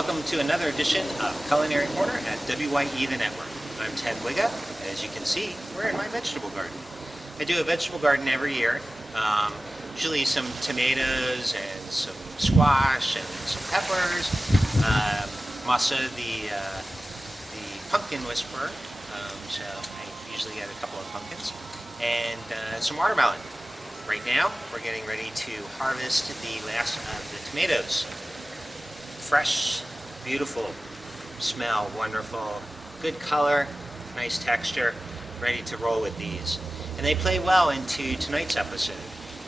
Welcome to another edition of Culinary Corner at WYE the Network. I'm Ted Wigga. As you can see, we're in my vegetable garden. I do a vegetable garden every year. Usually some tomatoes and some squash and some peppers. I'm also the pumpkin whisperer, so I usually get a couple of pumpkins. And some watermelon. Right now, we're getting ready to harvest the last of the tomatoes. Fresh, beautiful, smell wonderful, good color, nice texture, ready to roll with these. And they play well into tonight's episode,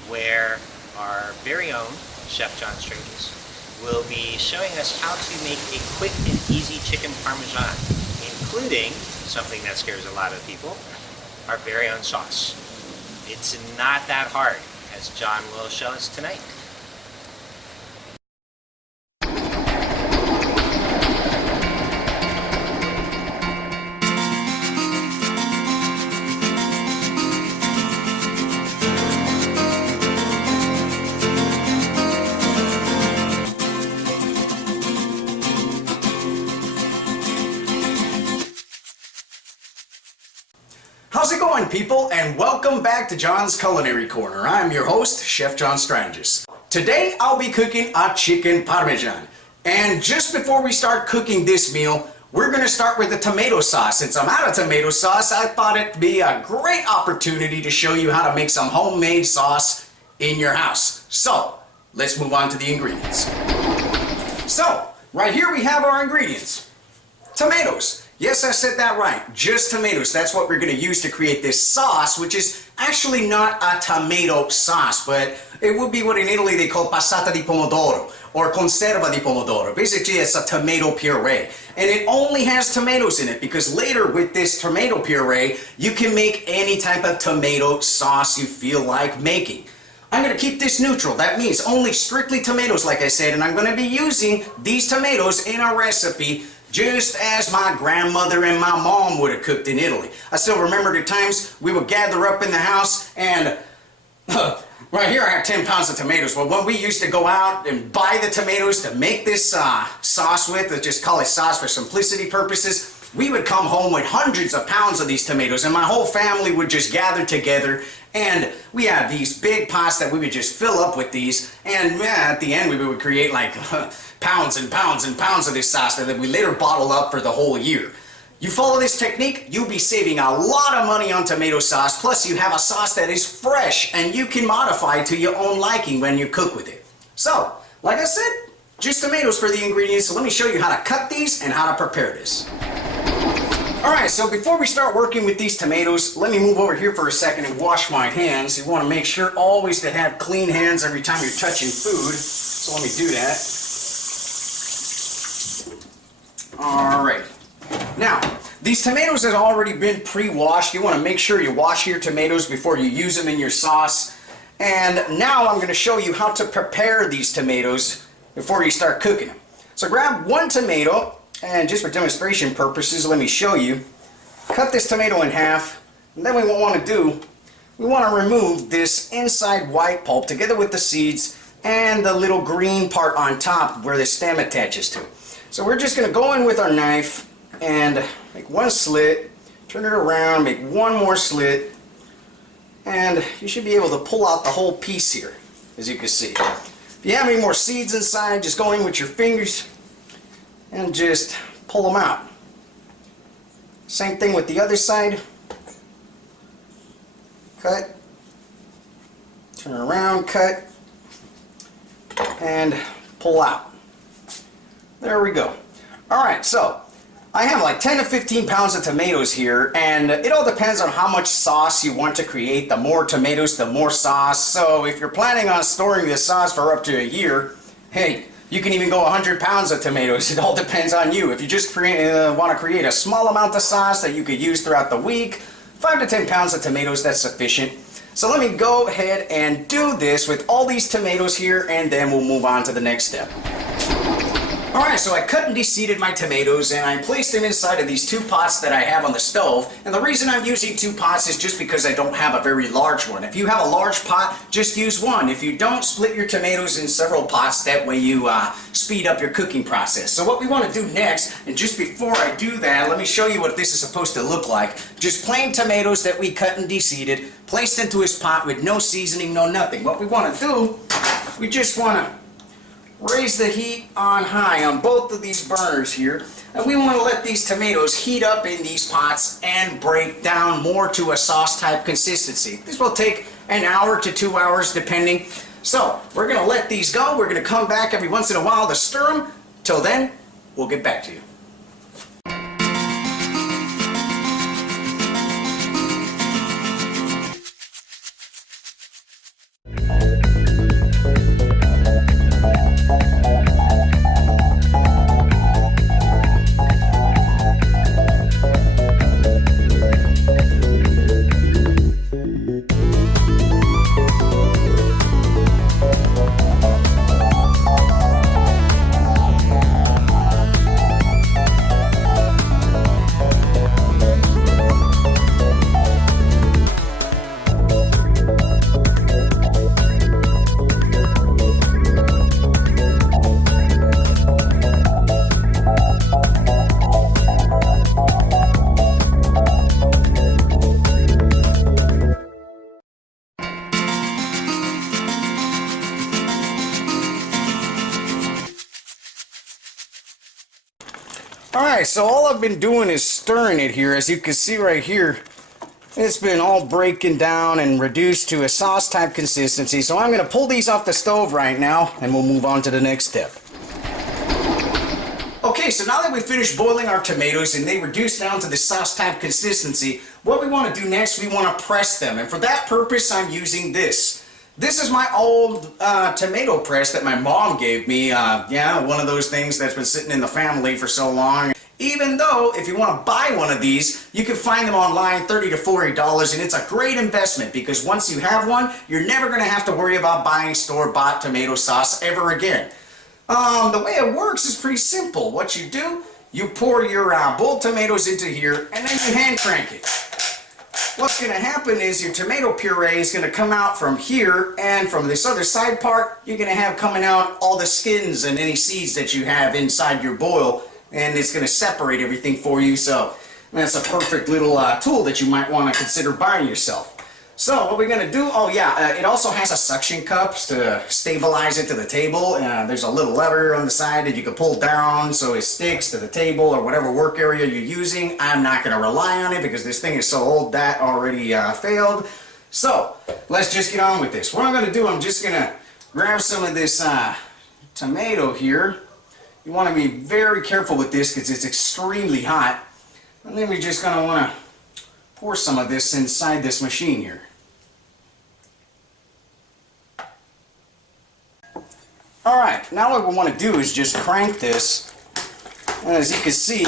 where our very own Chef John Strangis will be showing us how to make a quick and easy chicken parmesan, including something that scares a lot of people, our very own sauce. It's not that hard, as John will show us tonight. How's it going, people, and welcome back to John's Culinary Corner. I'm your host, Chef John Strangis. Today I'll be cooking a chicken parmesan. And just before we start cooking this meal, we're going to start with the tomato sauce. Since I'm out of tomato sauce, I thought it'd be a great opportunity to show you how to make some homemade sauce in your house. So, let's move on to the ingredients. So, right here we have our ingredients. Tomatoes. Yes, I said that right. Just tomatoes. That's what we're going to use to create this sauce, which is actually not a tomato sauce, but it would be what in Italy they call passata di pomodoro or conserva di pomodoro. Basically, it's a tomato puree. And it only has tomatoes in it because later with this tomato puree, you can make any type of tomato sauce you feel like making. I'm going to keep this neutral. That means only strictly tomatoes, like I said, and I'm going to be using these tomatoes in a recipe just as my grandmother and my mom would have cooked in Italy. I still remember the times we would gather up in the house and right here I have 10 pounds of tomatoes. But when we used to go out and buy the tomatoes to make this sauce with, let's just call it sauce for simplicity purposes, we would come home with hundreds of pounds of these tomatoes and my whole family would just gather together and we had these big pots that we would just fill up with these, and at the end we would create like pounds and pounds and pounds of this sauce that we later bottle up for the whole year. You follow this technique, you'll be saving a lot of money on tomato sauce, plus you have a sauce that is fresh and you can modify to your own liking when you cook with it. So, like I said, just tomatoes for the ingredients, so let me show you how to cut these and how to prepare this. Alright, so before we start working with these tomatoes, let me move over here for a second and wash my hands. You want to make sure always to have clean hands every time you're touching food, so let me do that. Alright, now these tomatoes have already been pre-washed. You want to make sure you wash your tomatoes before you use them in your sauce. And now I'm going to show you how to prepare these tomatoes before you start cooking them. So grab one tomato, and just for demonstration purposes, let me show you. Cut this tomato in half, and then what we want to do, we want to remove this inside white pulp together with the seeds and the little green part on top where the stem attaches to. So we're just going to go in with our knife and make one slit, turn it around, make one more slit, and you should be able to pull out the whole piece here, as you can see. If you have any more seeds inside, just go in with your fingers and just pull them out. Same thing with the other side. Cut, turn around, cut, and pull out. There we go. Alright, so I have like 10 to 15 pounds of tomatoes here, and it all depends on how much sauce you want to create. The more tomatoes, the more sauce. So if you're planning on storing this sauce for up to a year, hey, you can even go 100 pounds of tomatoes. It all depends on you. If you just want to create a small amount of sauce that you could use throughout the week, 5 to 10 pounds of tomatoes, that's sufficient. So let me go ahead and do this with all these tomatoes here, and then we'll move on to the next step. Alright, so I cut and de-seeded my tomatoes and I placed them inside of these 2 pots that I have on the stove. And the reason I'm using 2 pots is just because I don't have a very large one. If you have a large pot, just use one. If you don't, split your tomatoes in several pots. That way you speed up your cooking process. So what we want to do next, and just before I do that, let me show you what this is supposed to look like. Just plain tomatoes that we cut and de-seeded, placed into his pot with no seasoning, no nothing. What we want to do, we just want to raise the heat on high on both of these burners here, and we want to let these tomatoes heat up in these pots and break down more to a sauce type consistency. This will take an hour to 2 hours depending. So we're going to let these go. We're going to come back every once in a while to stir them. Till then, we'll get back to you. Alright, so all I've been doing is stirring it here. As you can see right here, it's been all breaking down and reduced to a sauce type consistency. So I'm going to pull these off the stove right now and we'll move on to the next step. Okay, so now that we finished boiling our tomatoes and they reduced down to the sauce type consistency, what we want to do next, we want to press them. And for that purpose, I'm using this. This is my old tomato press that my mom gave me. Yeah, one of those things that's been sitting in the family for so long. Even though, if you want to buy one of these, you can find them online, $30 to $40, and it's a great investment because once you have one, you're never going to have to worry about buying store-bought tomato sauce ever again. The way it works is pretty simple. What you do, you pour your boiled tomatoes into here, and then you hand crank it. What's going to happen is your tomato puree is going to come out from here, and from this other side part, you're going to have coming out all the skins and any seeds that you have inside your boil, and it's going to separate everything for you. So that's a perfect little tool that you might want to consider buying yourself. So what we're going to do, it also has a suction cup to stabilize it to the table. There's a little lever on the side that you can pull down so it sticks to the table or whatever work area you're using. I'm not going to rely on it because this thing is so old that already failed. So let's just get on with this. What I'm going to do, I'm just going to grab some of this tomato here. You want to be very careful with this because it's extremely hot. And then we're just going to want to pour some of this inside this machine here. Alright, now what we want to do is just crank this. And as you can see,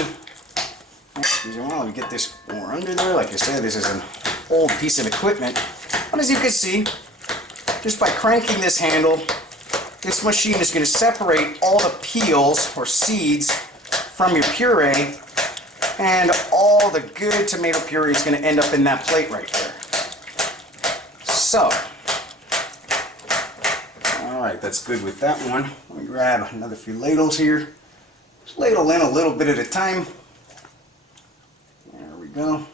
let me get this more under there. Like I said, this is an old piece of equipment. But as you can see, just by cranking this handle, this machine is going to separate all the peels or seeds from your puree, and all the good tomato puree is going to end up in that plate right there. So, alright, that's good with that one. Let me grab another few ladles here. Just ladle in a little bit at a time. There we go.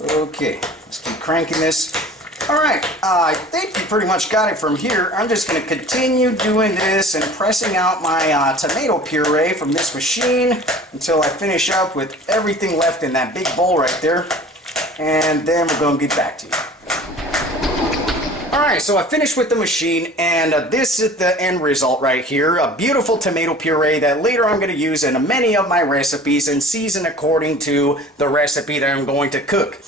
Okay, let's keep cranking this. Alright, I think you pretty much got it from here. I'm just going to continue doing this and pressing out my tomato puree from this machine until I finish up with everything left in that big bowl right there. And then we're going to get back to you. Alright, so I finished with the machine, and this is the end result right here. A beautiful tomato puree that later I'm going to use in many of my recipes and season according to the recipe that I'm going to cook.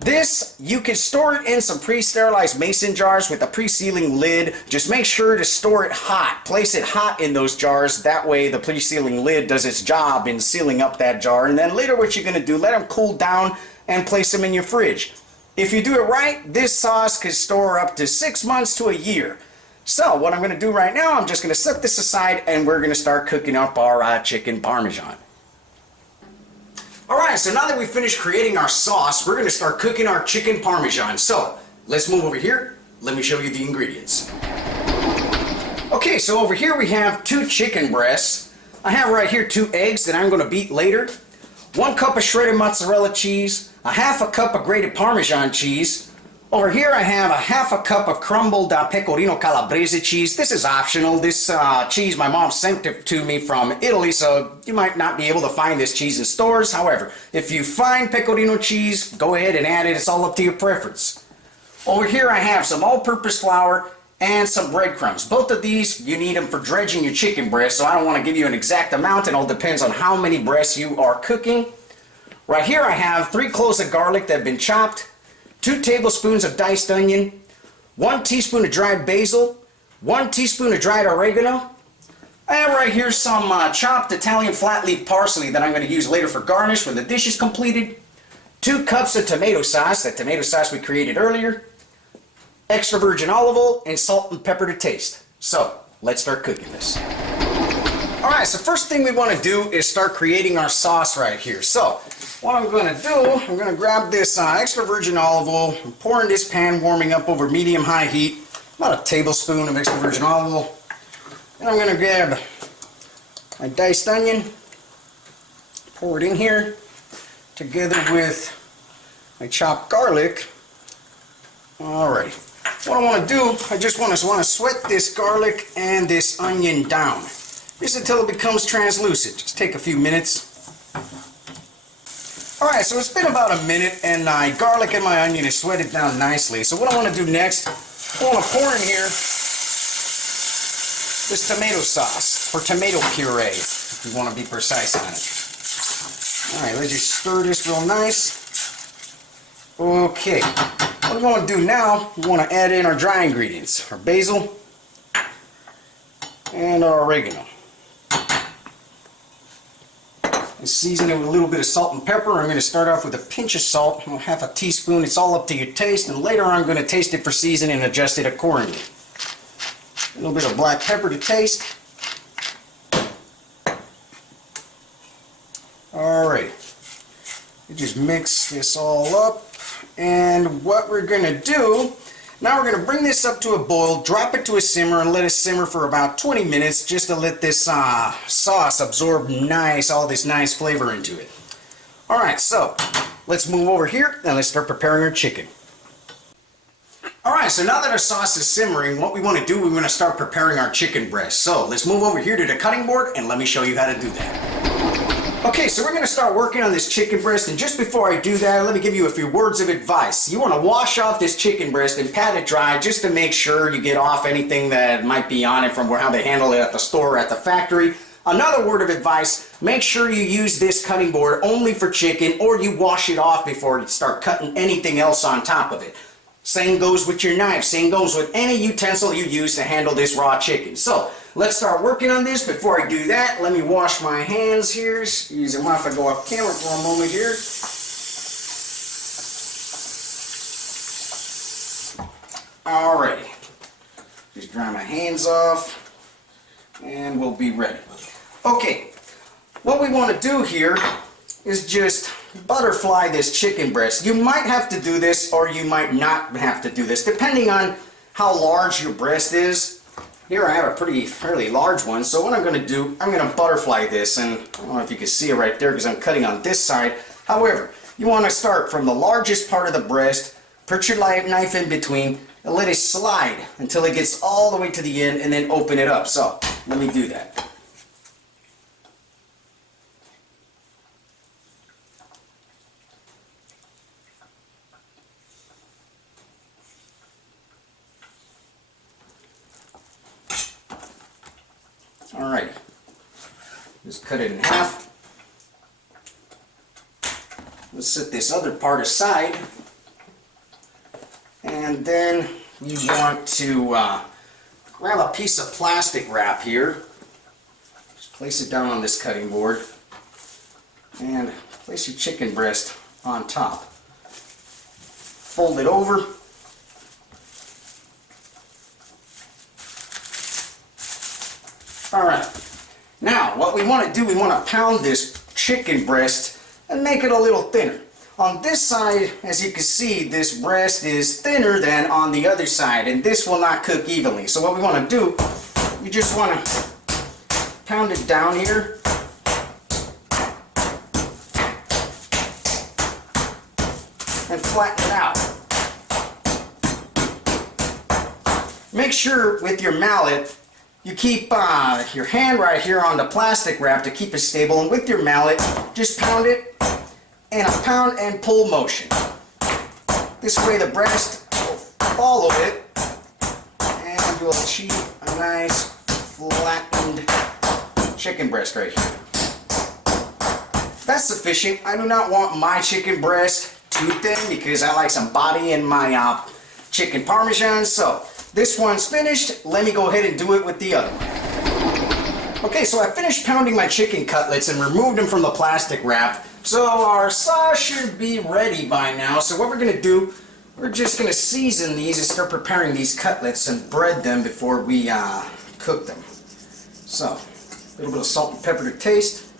This, you can store it in some pre-sterilized mason jars with a pre-sealing lid. Just make sure to store it hot. Place it hot in those jars. That way the pre-sealing lid does its job in sealing up that jar. And then later what you're going to do, let them cool down and place them in your fridge. If you do it right, this sauce could store up to 6 months to a year. So what I'm going to do right now, I'm just going to set this aside and we're going to start cooking up our chicken parmesan. Alright, so now that we've finished creating our sauce, we're going to start cooking our chicken parmesan. So let's move over here. Let me show you the ingredients. Okay, so over here we have 2 chicken breasts. I have right here 2 eggs that I'm going to beat later. 1 cup of shredded mozzarella cheese. A half a cup of grated Parmesan cheese. Over here I have a half a cup of crumbled pecorino calabrese cheese. This is optional. This cheese, my mom sent it to me from Italy, so you might not be able to find this cheese in stores. However, if you find pecorino cheese, go ahead and add it. It's all up to your preference. Over here I have some all-purpose flour and some breadcrumbs. Both of these, you need them for dredging your chicken breast, so I don't want to give you an exact amount. It all depends on how many breasts you are cooking. Right here I have 3 cloves of garlic that have been chopped, 2 tablespoons of diced onion, 1 teaspoon of dried basil, 1 teaspoon of dried oregano. I have right here some chopped Italian flat leaf parsley that I'm going to use later for garnish when the dish is completed, 2 cups of tomato sauce, that tomato sauce we created earlier, extra virgin olive oil, and salt and pepper to taste. So let's start cooking this. Alright, so first thing we want to do is start creating our sauce right here. So what I'm going to do, I'm going to grab this extra virgin olive oil, and pour in this pan warming up over medium-high heat, about a tablespoon of extra virgin olive oil. And I'm going to grab my diced onion, pour it in here, together with my chopped garlic. Alright, what I want to do, I just want to sweat this garlic and this onion down, just until it becomes translucent. Just take a few minutes. Alright, so it's been about a minute and my garlic and my onion is sweated down nicely. So what I want to do next, I want to pour in here this tomato sauce, or tomato puree, if you want to be precise on it. Alright, let's just stir this real nice. Okay, what we want to do now, we want to add in our dry ingredients, our basil and our oregano. Season it with a little bit of salt and pepper. I'm going to start off with a pinch of salt, half a teaspoon. It's all up to your taste, and later I'm going to taste it for seasoning and adjust it accordingly. A little bit of black pepper to taste. Alright, you just mix this all up, and what we're going to do, now we're going to bring this up to a boil, drop it to a simmer, and let it simmer for about 20 minutes just to let this sauce absorb all this nice flavor into it. Alright, so let's move over here and let's start preparing our chicken. Alright, so now that our sauce is simmering, what we want to do, we want to start preparing our chicken breast. So let's move over here to the cutting board and let me show you how to do that. Okay, so we're going to start working on this chicken breast, and just before I do that, let me give you a few words of advice. You want to wash off this chicken breast and pat it dry just to make sure you get off anything that might be on it from how they handle it at the store or at the factory. Another word of advice, make sure you use this cutting board only for chicken, or you wash it off before you start cutting anything else on top of it. Same goes with your knife, same goes with any utensil you use to handle this raw chicken. So, let's start working on this. Before I do that, let me wash my hands here. Excuse me if I go off camera for a moment here. Alrighty. Just dry my hands off and we'll be ready. Okay, what we want to do here is just butterfly this chicken breast. You might have to do this or you might not have to do this, depending on how large your breast is. Here I have a fairly large one, so what I'm going to do, I'm going to butterfly this, and I don't know if you can see it right there because I'm cutting on this side. However, you want to start from the largest part of the breast, put your knife in between, and let it slide until it gets all the way to the end, and then open it up. So, let me do that. Alright, just cut it in half. Let's set this other part aside, and then you want to grab a piece of plastic wrap here, just place it down on this cutting board, and place your chicken breast on top. fold it over. All right, now what we want to do, we want to pound this chicken breast and make it a little thinner. On this side, as you can see, this breast is thinner than on the other side, and this will not cook evenly. So what we want to do, you just want to pound it down here. And flatten it out. Make sure with your mallet you keep your hand right here on the plastic wrap to keep it stable, and with your mallet just pound it in a pound and pull motion. This way the breast will follow it and you'll achieve a nice flattened chicken breast right here. That's sufficient. I do not want my chicken breast too thin because I like some body in my chicken parmesan. So this one's finished. Let me go ahead and do it with the other one. Okay, so I finished pounding my chicken cutlets and removed them from the plastic wrap. So our sauce should be ready by now. So what we're going to do, we're just going to season these and start preparing these cutlets and bread them before we cook them. So a little bit of salt and pepper to taste.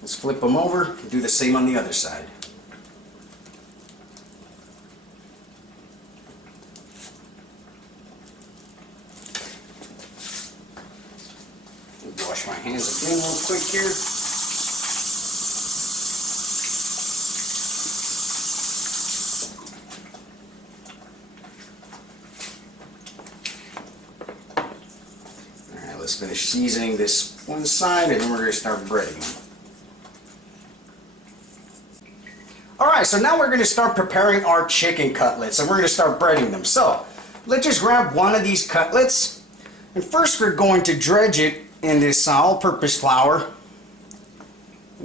Let's flip them over and do the same on the other side. Wash my hands again real quick here. Alright, let's finish seasoning this one side and then we're going to start breading them. Alright, so now we're going to start preparing our chicken cutlets and we're going to start breading them. So, let's just grab one of these cutlets and first we're going to dredge it in this all-purpose flour,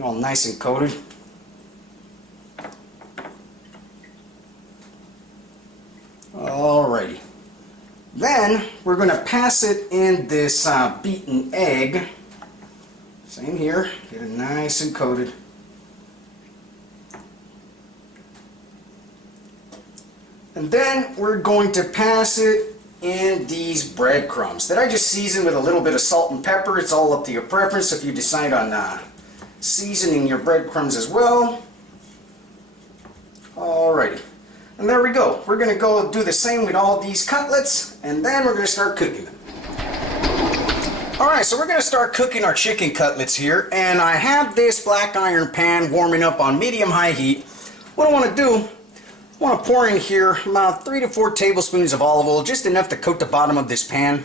all nice and coated. Alrighty. Then we're going to pass it in this beaten egg. Same here, get it nice and coated. And then we're going to pass it in these breadcrumbs that I just seasoned with a little bit of salt and pepper. It's all up to your preference if you decide on seasoning your breadcrumbs as well. Alrighty. And there we go. We're going to go do the same with all these cutlets and then we're going to start cooking them. Alright, so we're going to start cooking our chicken cutlets here, and I have this black iron pan warming up on medium-high heat. What I want to do, I want to pour in here about 3 to 4 tablespoons of olive oil, just enough to coat the bottom of this pan.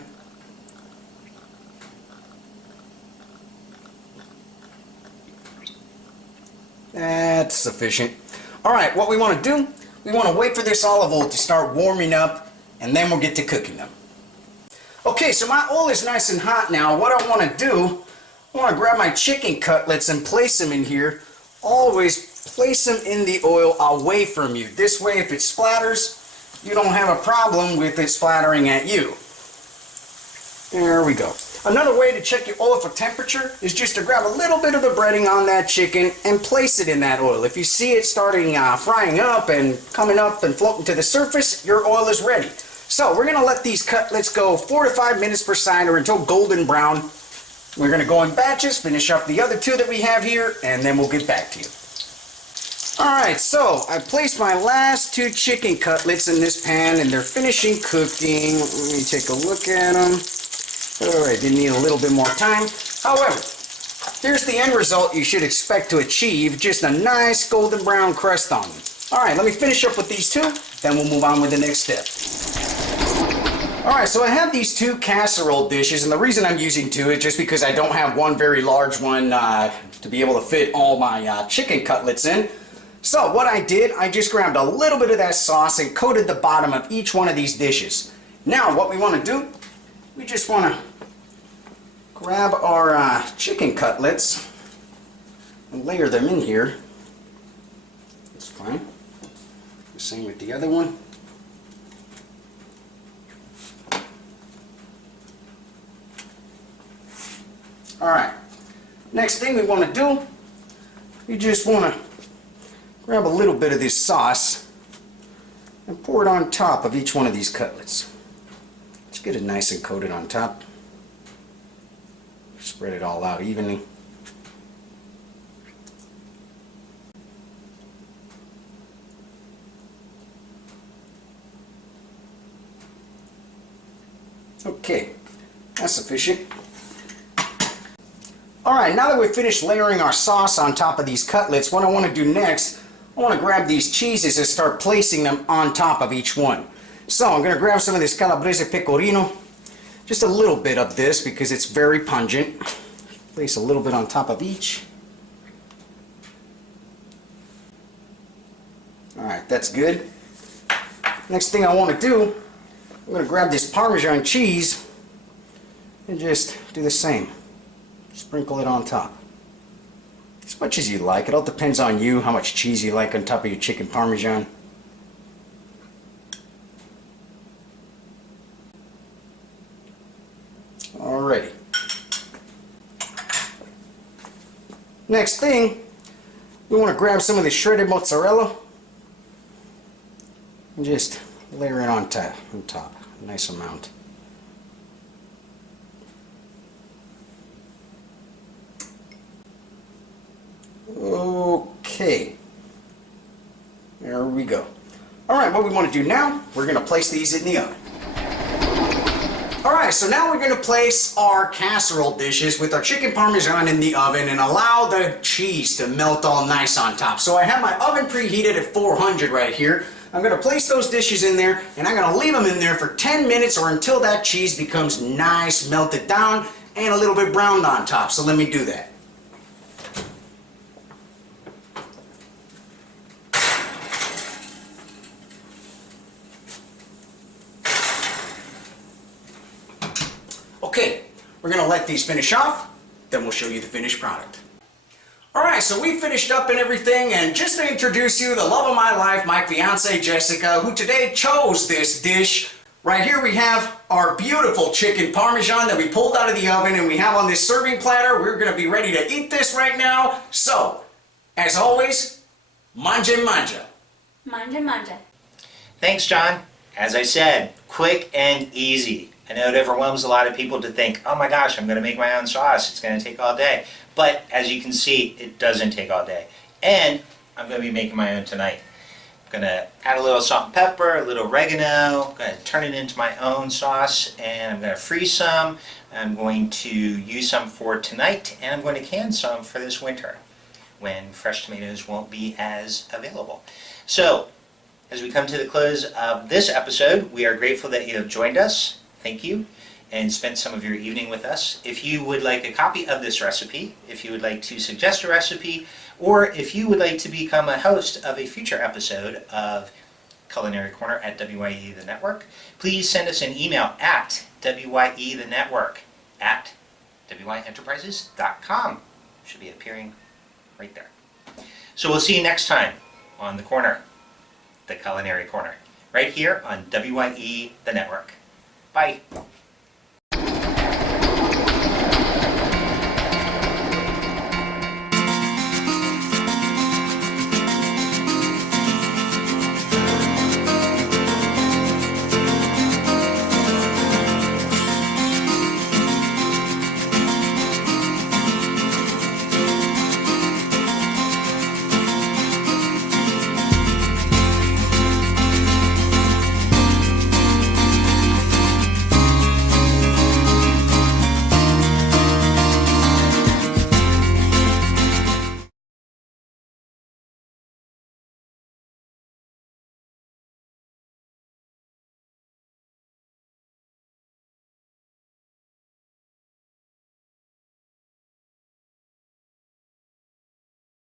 That's sufficient. Alright, what we want to do, we want to wait for this olive oil to start warming up and then we'll get to cooking them. Okay, so my oil is nice and hot now. What I want to do, I want to grab my chicken cutlets and place them in here. Always place them in the oil away from you. This way, if it splatters, you don't have a problem with it splattering at you. There we go. Another way to check your oil for temperature is just to grab a little bit of the breading on that chicken and place it in that oil. If you see it starting frying up and coming up and floating to the surface, your oil is ready. So we're going to let these cutlets go 4 to 5 minutes per side or until golden brown. We're going to go in batches, finish up the other 2 that we have here, and then we'll get back to you. Alright, so I placed my last 2 chicken cutlets in this pan and they're finishing cooking. Let me take a look at them. Alright, didn't need a little bit more time. However, here's the end result you should expect to achieve. Just a nice golden brown crust on them. Alright, let me finish up with these 2, then we'll move on with the next step. Alright, so I have these 2 casserole dishes, and the reason I'm using 2 is just because I don't have one very large one to be able to fit all my chicken cutlets in. So what I did, I just grabbed a little bit of that sauce and coated the bottom of each one of these dishes. Now what we want to do, we just want to grab our chicken cutlets and layer them in here. That's fine. The same with the other one. Alright, next thing we want to do, we just want to grab a little bit of this sauce and pour it on top of each one of these cutlets. Just get it nice and coated on top. Spread it all out evenly. Okay, that's sufficient. Alright, now that we've finished layering our sauce on top of these cutlets, what I want to do next, I want to grab these cheeses and start placing them on top of each one. So I'm going to grab some of this calabrese pecorino, just a little bit of this because it's very pungent. Place a little bit on top of each. Alright, that's good. Next thing I want to do, I'm going to grab this Parmesan cheese and just do the same. Sprinkle it on top. As much as you like. It all depends on you, how much cheese you like on top of your chicken Parmesan. Alrighty. Next thing, we want to grab some of the shredded mozzarella and just layer it on top. A nice amount. Okay, there we go. Alright, what we want to do now, we're going to place these in the oven. Alright, so now we're going to place our casserole dishes with our chicken Parmesan in the oven and allow the cheese to melt all nice on top. So I have my oven preheated at 400 right here. I'm going to place those dishes in there and I'm going to leave them in there for 10 minutes or until that cheese becomes nice, melted down, and a little bit browned on top. So let me do that. Okay, we're going to let these finish off, then we'll show you the finished product. Alright, so we finished up and everything, and just to introduce you, the love of my life, my fiancée Jessica, who today chose this dish. Right here we have our beautiful chicken Parmesan that we pulled out of the oven and we have on this serving platter. We're going to be ready to eat this right now. So, as always, manja manja. Manja manja. Thanks, John. As I said, quick and easy. I know it overwhelms a lot of people to think, oh my gosh, I'm going to make my own sauce. It's going to take all day. But as you can see, it doesn't take all day. And I'm going to be making my own tonight. I'm going to add a little salt and pepper, a little oregano. I'm going to turn it into my own sauce, and I'm going to freeze some. I'm going to use some for tonight, and I'm going to can some for this winter when fresh tomatoes won't be as available. So, as we come to the close of this episode, we are grateful that you have joined us. Thank you, and spent some of your evening with us. If you would like a copy of this recipe, if you would like to suggest a recipe, or if you would like to become a host of a future episode of Culinary Corner at WYE The Network, please send us an email at wyenetwork@wyenterprises.com. Should be appearing right there. So we'll see you next time on The Corner, the Culinary Corner, right here on WYE The Network. Bye.